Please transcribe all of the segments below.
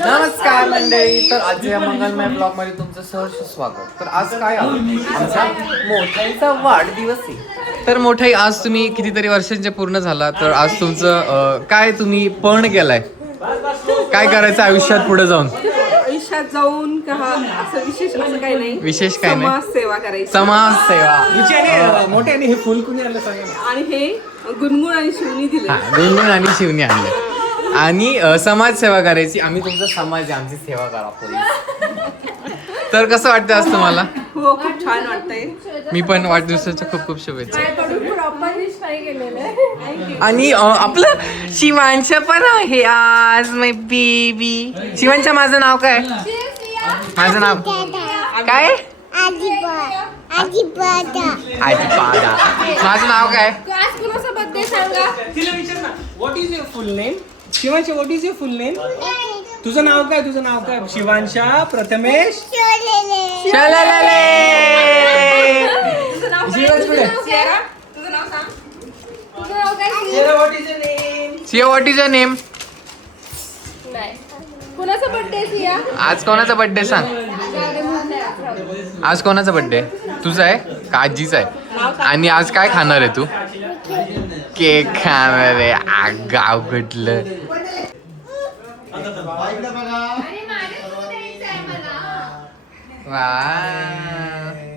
नमस्कार मंडळी. तर आजच्या मंगलमय ब्लॉग मध्ये तुमचं सहर्ष स्वागत. तर आज काय आहे? आमचा मोठाईचा वाढदिवस आहे. तर मोठाई आज तुम्ही कितीतरी वर्षांचे पूर्ण झाला, तर आज तुमचं काय तुम्ही पण केलाय, काय करायचं आयुष्यात पुढे जाऊन? आयुष्यात जाऊन का असं विशेष असं काही नाही, विशेष काही नाही, समाज सेवा करायची. समाज सेवा. मोठ्याने हे फुल कुणी आणलं सांगा. आणि हे गुणगुण आणि शिवनी दिले. गुणगुण आणि शिवणी आणले आणि समाजसेवा करायची. आम्ही तुमचा समाज आहे, आमची सेवा करा प्लीज. तर कसं वाटतं आज तुम्हाला? हो, खूप छान वाटतंय. मी पण वाढदिवसाच्या खूप खूप शुभेच्छा. Thank you. आणि आपलं शिवांश पण आहे आज, माय बेबी. शिवांश, माझं नाव काय? माझं नाव काय? आजीपादा. माझं नाव काय? आज कुणाचा बर्थडे सांगा. तिला विचार ना, what is your full name? Shivansha, what is your full name? तुझं नाव काय? तुझं नाव काय? शिवांशा प्रथमेश शलालाले. तुझं नाव काय? जीवच पुढे. सियारा, तुझं नाव सांग. तुझं नाव काय? What is your name? Siya, what is your name? नाही. कुणाचा बर्थडे सिया? आज कोणाचा बर्थडे सांग? आज कोणाचा बर्थडे? तुझा आहे का आजीचा आहे? आणि आज काय खाणार आहे तू? केक खाणार आहे. गाव घडलं.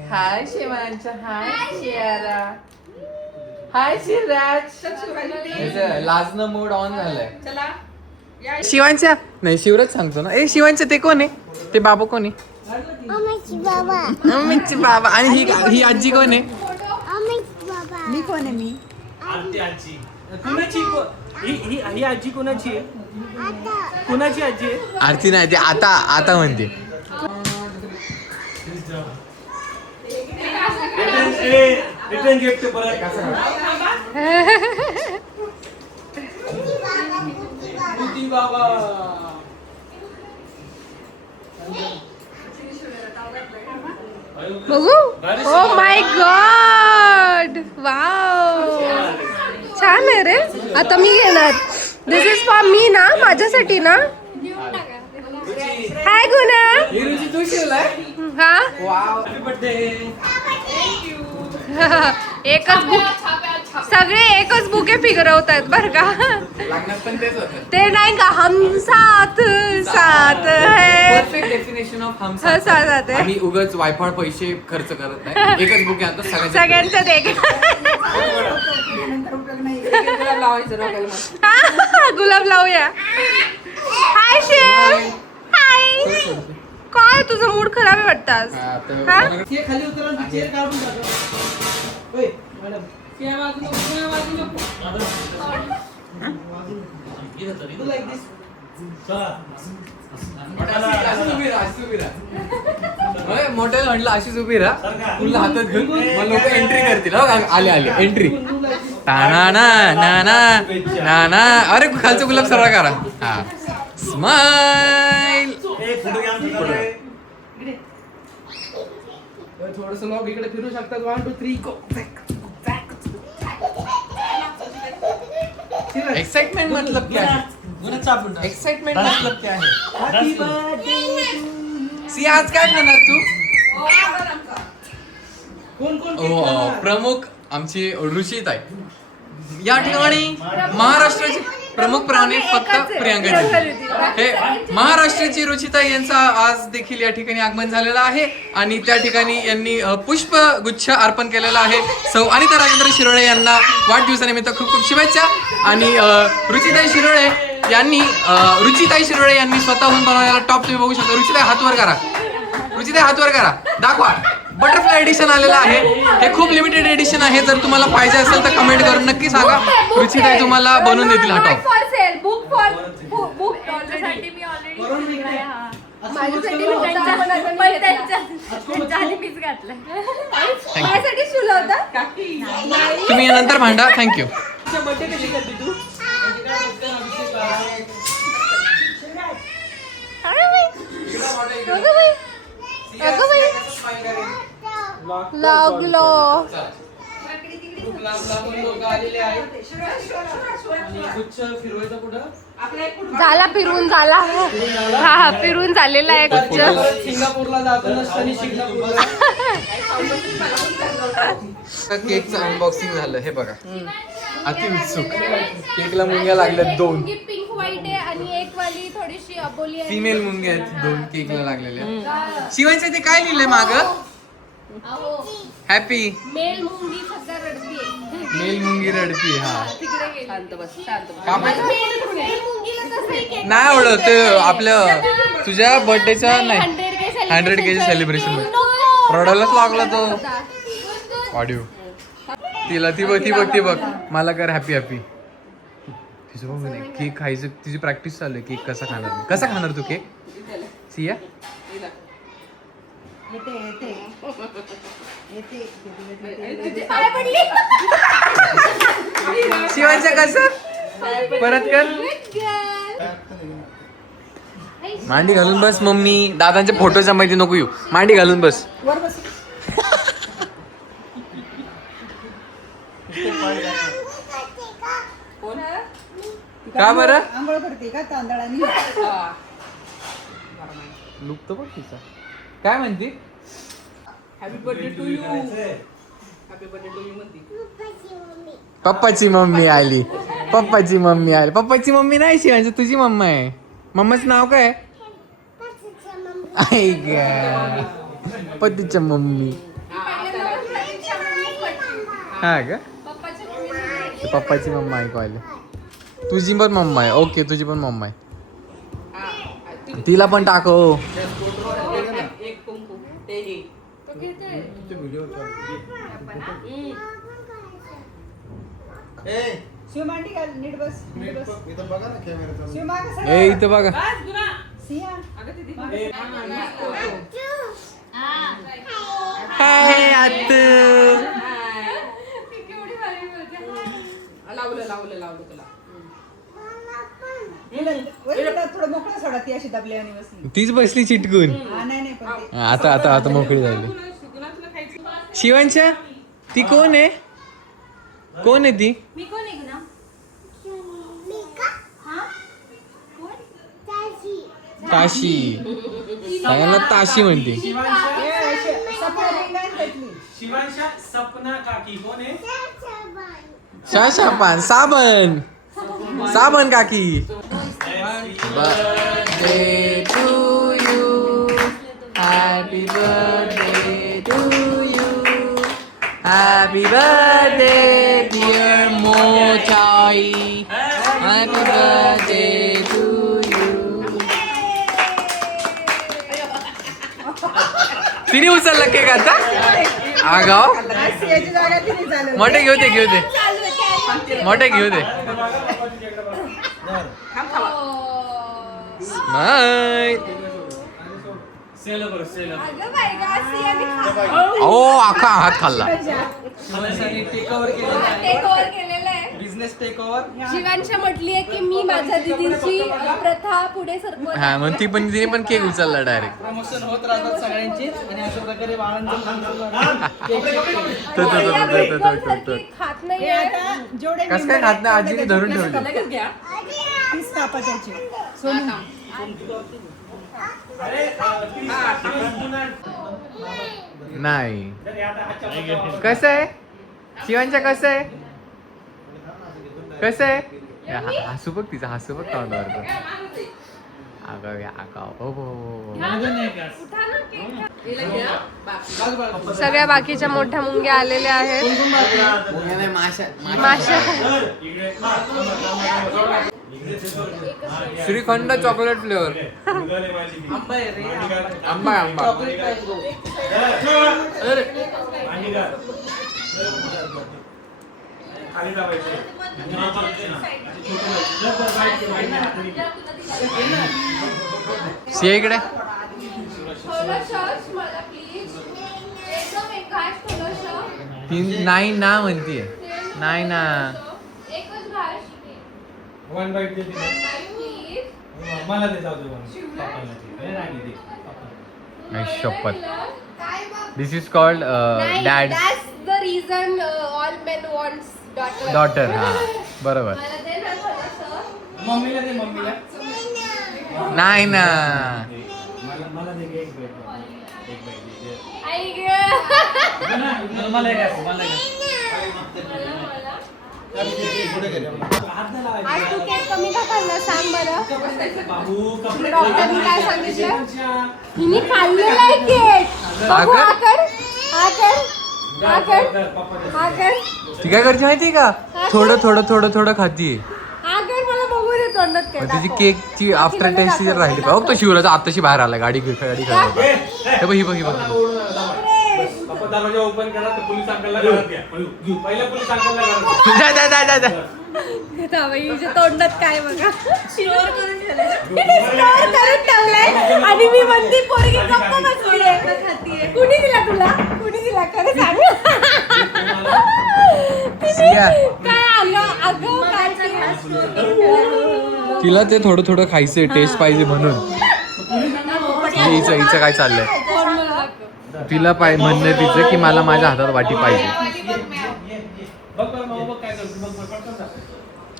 हाय शिवांश, हाय शियारा, हाय शिवराज. लाजणं मूड ऑन झालंय. चला या. शिवांच्या नाही, शिवराज सांगतो ना. ए शिवांच्या, ते कोण आहे? ते बाबा कोण आहे? अमितचे बाबा. आणि ही आजी कोण आहे? मी कोण आहे? मी आजी कुणाची? ही आजी कुणाची आहे? कुणाची आजी आहे? आरती नाही, ते आता म्हणते. रिटर्न गिफ्ट परत बाबा. बघू. ओ माय गॉड, वाव, छान आहे रे. आता मी घेणार. दिस इज फॉर मी ना, माझ्यासाठी ना. हाय गुना. तू शिवलाय? हा. Happy birthday. एकच बुक, सगळे एकच बुके फिरवतात बर का. लागणार पण तेच होतं. ते नाही का, हम साथ साथ है. परफेक्ट डेफिनेशन ऑफ हम साथ साथ है. आम्ही उगाच वायफाळ पैसे खर्च करत नाही. एकच बुके आणतो सगळ्यांचं एक. गुलाब लावायचं डोक्याला मग. गुलाब लावूया. हाय शिव. हाय. काय तुझा मूड खराब आहे वाटतं आज? हा? खाली उतरा, चेअर काढून टाका. ओय मॅडम, त्या बाजूला, त्या बाजूला. लाईक दिस. मोठ्याला म्हटलं अशीच उभी राहा, तुला हातात घेऊन मग लोक एंट्री करतील. आले एंट्री. ना ना ना. अरे खालचं गुलाब सरळ करा. हा, स्माइल. थोडस लोक इकडे फिरू शकतात. 1 2 3 गो. एक्साइटमेंट मतलब क्या है? एक्साइटमेंट मतलब क्या है? Happy birthday. सी, आज काय खाणार तू? कोण कोण प्रमुख आमची रुचिताई या ठिकाणी महाराष्ट्राची प्रमुख प्राणी फक्त प्रियांकाजी. हे महाराष्ट्राची रुचिताई यांचा आज देखील या ठिकाणी आगमन झालेलं आहे आणि त्या ठिकाणी यांनी पुष्पगुच्छ अर्पण केलेला आहे. सौ अनिता राजेंद्र शिरोळे यांना वाढदिवसानिमित्त खूप खूप शुभेच्छा. आणि रुचिताई शिरोळे यांनी स्वतःहून बनवलेला टॉप तुम्ही बघू शकता. रुचिताई हात वर करा, दाखवा. बटरफ्लाय एडिशन आलेला आहे. हे खूप लिमिटेड एडिशन आहे. जर तुम्हाला पाहिजे असेल तर कमेंट करून नक्की सांगा. रुचिताई तुम्हाला बनवून देतील हा top. Book for book already me already माझ्यासाठी मीच घातलं. माझ्यासाठी शिवला होता. तुम्ही नंतर भांडा. थँक्यू. बर्थडे कधी करते तू? लागलो. गुच्छ फिरवायचा कुठं? झाला फिरून झाला. हा फिरून झालेला आहे कुठचं. सिंगापूरला जातो नसताना सिंगापूरला. केकचं अनबॉक्सिंग झालं हे बघा. अति उत्सुक. केकला मुंग्या लागल्या 2 पिंक व्हाईट आहे आणि एक वाली थोडीशी अबोली आहे. फिमेल मुंग्या आहेत 2 केकला लागलेल्या. शिवांचं ते काय लिहिलंय माग? हॅपी. मेल मुंगी सध्या रडतीये. मेल मुंगी रडती. हा तिकडे गेली. शांत बस शांत बस. का बरं? मेल मुंगीला तसंही केक नाही आवडत ते आपलं तुझ्या बर्थडेचा नाही 100K सेलिब्रेशन मध्ये रडायलाच लागला तो ऑडिओ. तिला ती बघ मला कर हॅपी हॅपी. तिचं बघ नाही केक खायचं तिची प्रॅक्टिस चालू आहे. केक कसा खाणार तू केक सिया? शिवांचं कसं परत कर. मांडी घालून बस मम्मी. दादांच्या फोटोच्या माहिती नको येऊ. मांडी घालून बस. का बरं? आंघोळ करते का तांदळाने? लुकतो बघ तिचा. काय म्हणते? Happy birthday to you. Happy birthday to you म्हणते. पप्पाची मम्मी आली. पप्पाची मम्मी नाही शिवांची तुझी मम्मा आहे. मम्माचं नाव काय? पतीच्या मम्मी. हा का? पप्पाची मम्मा ऐकू आली. तुझी पण मम्मा आहे. ओके तुझी पण मम्मा आहे. तिला पण टाको. एक कुंकू ते घे. शिव मांडी घाल. नीट बस. शिव मागं सरक. ए इथं बघा. सिया. अगं ते दीदी. हाय आत्तू. लावलं तुला. थोडं मोकळं सोडा. ती अशी दबली आणि बसली. तीच बसली चिटकून. नाही पण ते आता मोकळी झाली. शिवांच्या ती कोण आहे? कोण आहे ती? मी कोण आहे ना? ताशी. सगळ्यांना ताशी म्हणते. सपना रिंग आहे त्यातली. शिवांशा सपना काकी कोण आहे? शाशापान साबण काकी. Birthday to you. Happy birthday to you. Happy birthday dear Mochai. Happy birthday to you. तिने उचलला केक आता. आगाव सियाची जागा तिने चालवली. मोठे घेऊ दे. स्माइल. ओ अख्खा हात खाल्ला. Business take over. शिवांशा म्हटली आहे की मी माझ्या दीदींची प्रथा पुढे सरकवत हा मग तिने पण केक उचलला डायरेक्ट. प्रमोशन होत राहतात सगळ्यांची आणि अशा प्रकारे खात नाही हे आता जेवढे कसं काय खात नाही? आजीने धरून ठेवले. लगेच घ्या. पीस कापा त्याचे. सोनू. नाही कसं आहे शिवांच्या? कसं आहे हसू बघ तिचा. हसू बघ तोंडावर. सगळ्या बाकीच्या मोठ्या मुंग्या आलेल्या आहेत. माशा. Shrikhand chocolate flavour. आंबा. सिया इकडे. ती नाही ना म्हणतीये. नाही ना. वन बाईट दे मला दे. जाऊ दे. शपथ. This is called dad That's the reason all men wants daughter. Daughter. हा बरोबर. मला दे ना थोडंसं. मम्मीला दे मम्मीला. नाही ना. मला दे एक बाईट. आई ग. मला एक असं, मला एक असं. आज तू केक कमी का खाल्ला सांग बरं. बाबू कपडे डॉक्टरनी काय सांगितलं? हिने खाल्लेला आहे केक. बघू, हा कर, हा कर, हा कर, हा कर, ती काय करते माहितीये का? थोडं थोडं थोडं थोडं खातीये. हा कर. मला बघू दे तोंडात काय. तिची दाखव. केकची आफ्टर टेस्ट जर राहिली बघ तो शिवराज आताशी बाहेर आला गाडी गाडी खेळत होता. हे बघ ही बघ ही बघ. पप्पा दरवाजा ओपन करा तर पोलीस अंकलला घरात घ्या. पहिला पोलीस अंकलला घरात घ्या. जा जा जा जा जा. हिच्या तोंडात काय बघा. स्टोअर करून ठेवलंय आणि मी म्हणते पोरगी गप्प बसलीये. कुणी दिला तुला? कुणी दिला खरं सांग. सिया, काय आलं अगं काय केलं? तिला ते थोडं थोडं खायचंय टेस्ट पाहिजे म्हणून. हिचं हिचं काय चाललंय तिला म्हणणं तिचं की मला माझ्या हातात वाटी पाहिजे. बघ बरं माऊ बघ काय करतो. बघ बघ पटकन जा.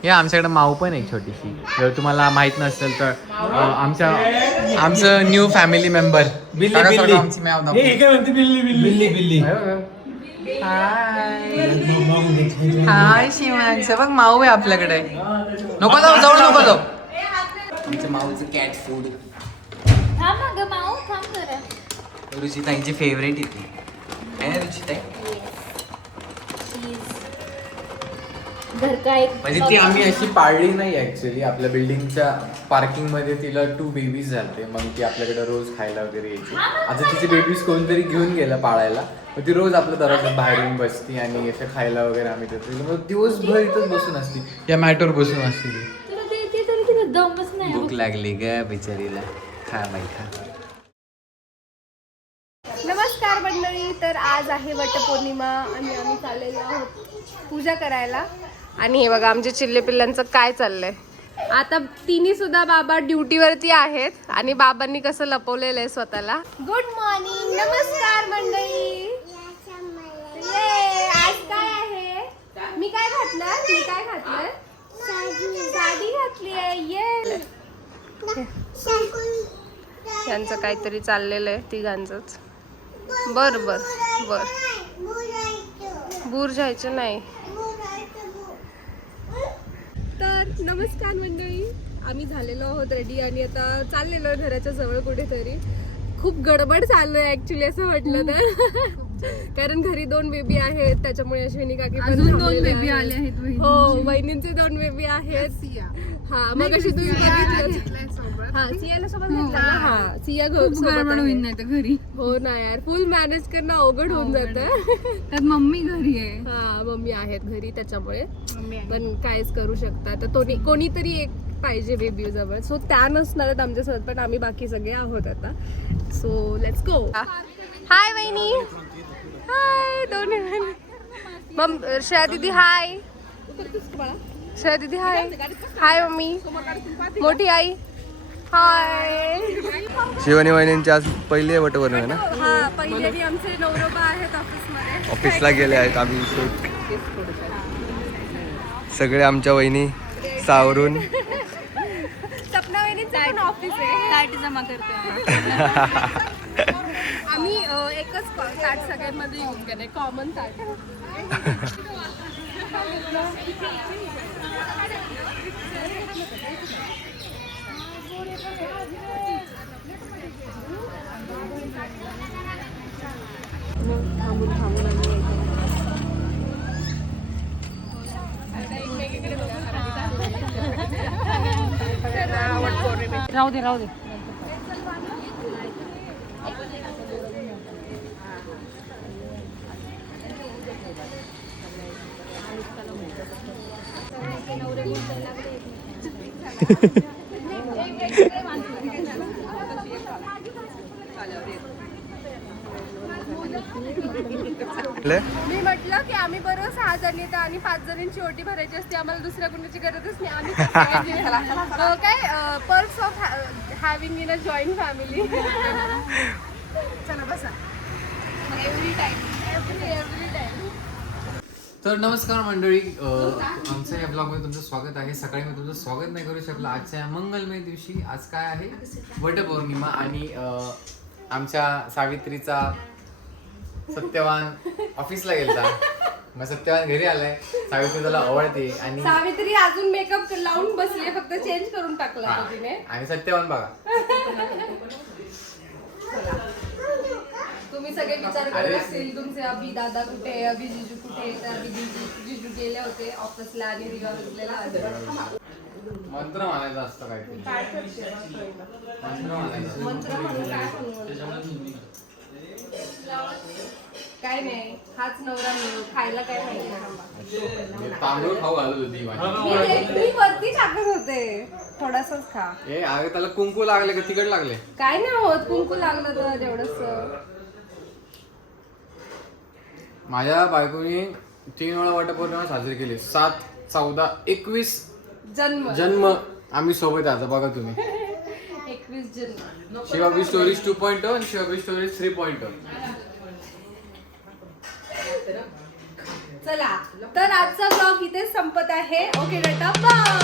हे आमच्याकडे माऊ पण एक छोटीशी. जर तुम्हाला माहित नसेल तर आमचं न्यू फॅमिली मेंबर बिल्ली बिल्ली. आमची मॅव हे काय म्हणते बिल्ली बिल्ली बिल्ली. हाय शिवांचं बघ माऊ आहे आपल्याकडे. नको जाऊ जवळ नको जाऊ. आमच्या माऊचं कॅट फूड रुचिताईंची फेवरेट येते रुचिताई. म्हणजे ती आम्ही अशी पाळली नाही ऍक्च्युली. आपल्या बिल्डिंगच्या पार्किंग मध्ये तिला 2 बेबीज झाले. मग ती आपल्याकडे रोज खायला वगैरे यायची. आता तिचे बेबीज कोणतरी घेऊन गेलं पाळायला. मग ती रोज आपल्या दरवाज्यात बाहेर येऊन बसती आणि असं खायला वगैरे आम्ही देतो. मग दिवसभर इथंच बसून असती या मॅटवर बसून असते. भूक लागली ग बिचारीला. खा बाई खा. नमस्कार मंडळी. तर आज आहे वटपौर्णिमा आणि आम्ही चाललेलो आहोत पूजा करायला. आणि हे बघा आमच्या चिल्ले पिल्लांचं काय चाललंय. आता तिन्ही सुद्धा बाबा ड्युटीवरती आहेत आणि बाबांनी कसं लपवलेलं आहे स्वतःला. Good morning. नमस्कार मंडळी. ये, आज काय आहे? मी काय घातलं? साडी घातली आहे. ये त्यांचं काहीतरी चाललेलं आहे तिघांचंच. बर बर बर. बूर जायचं नाही. तर नमस्कार मंडळी. आम्ही झालेलो आहोत रेडी आणि आता चाललेलो आहे घराच्या जवळ कुठेतरी. खूप गडबड चालू आहे ऍक्च्युली असं म्हटलं तर. कारण घरी 2 बेबी आहेत त्याच्यामुळे अश्विनी काकी पण 2 बेबी आले आहेत. हो वहिनींचे 2 बेबी आहेत. हा मग अशी तुम्ही बघितलं. हा सियाला सोबत घेतलं ना. हा सिया गडबड होईल नाही तर घरी. हो ना यार फुल मॅनेज करणं अवघड होऊन जातं. त्यात मम्मी घरी आहे. हा मम्मी आहेत घरी त्याच्यामुळे पण कायच करू शकता. तर कोणीतरी एक पाहिजे बेबी जवळ. सो त्या नसणार आहेत आमच्यासोबत पण आम्ही बाकी सगळे आहोत आता. So let's go. हाय वहिनी. हाय दोन्ही मम श्रेया दीदी. हाय श्रेया दीदी. हाय हाय मम्मी. मोठी आई. हाय. शिवानी वहिनींची आज पहिली वटपौर्णिमा ना. हा पहिल्यानी आमचे नवरोबा आहेत ऑफिसमध्ये. ऑफिसला गेले आहेत. आम्ही सगळे आमच्या वहिनी सावरून. सपना वहिनींचं पण ऑफिस आहे. ताट जमा करते आम्ही. एकच ताट सगळ्यांमध्ये यूज केलंय. कॉमन ताट. राहू दे राहू दे. मी म्हटलं की आम्ही बरोबर 6 जणी तर आणि 5 जणींची ओटी भरायची असते. आम्हाला दुसऱ्या कुणाची गरजच नाही. आम्ही काय perks of having in a joint family. चला बसा. Every time. तर नमस्कार मंडळी, आमच्या या ब्लॉगमध्ये तुमचं स्वागत आहे. सकाळी मी तुमचं स्वागत नाही करू शकलो आजच्या या मंगलमय दिवशी. आज काय आहे? वटपौर्णिमा आणि आमच्या सावित्रीचा सत्यवान ऑफिसला गेलता. मग सत्यवान घरी आलाय. सावित्री त्याला आवडते आणि सावित्री अजून मेकअप लावून बसली, फक्त चेंज करून टाकला तो तिने. आणि सत्यवान बघा, तुम्ही सगळे विचार करत असतील तुमचे अभि दादा कुठे, अभि जिजू कुठे. तर अभि जिजू गेले होते ऑफिसला आणि रिवा बसलेला. मंत्र म्हणायचं असतं काहीतरी. काय करते मंत्र म्हणायचं. मंत्र म्हणून काय म्हणू? काय नाही, हाच नवरा मिळू. खायला काय माहिती तांदूळ खाऊ घालत होती माझी. मी वरती टाकत होते, थोडासाच खा. अरे त्याला कुंकू लागले का तिकड लागले? काय नाही होत, कुंकू लागलं तर एवढंच. माझ्या बायकोनी 3 वेळा वटपौर्णिमा साजरी केली. 7, 14, 21 जन्म आम्ही सोबत आता बघा तुम्ही. 21 जन्म. शिवाबी स्टोरीज 2.0 आणि शिवाबी स्टोरीज 3.0. चला तर आजचा ब्लॉग इथे संपत आहे. ओके बेटा, बाय.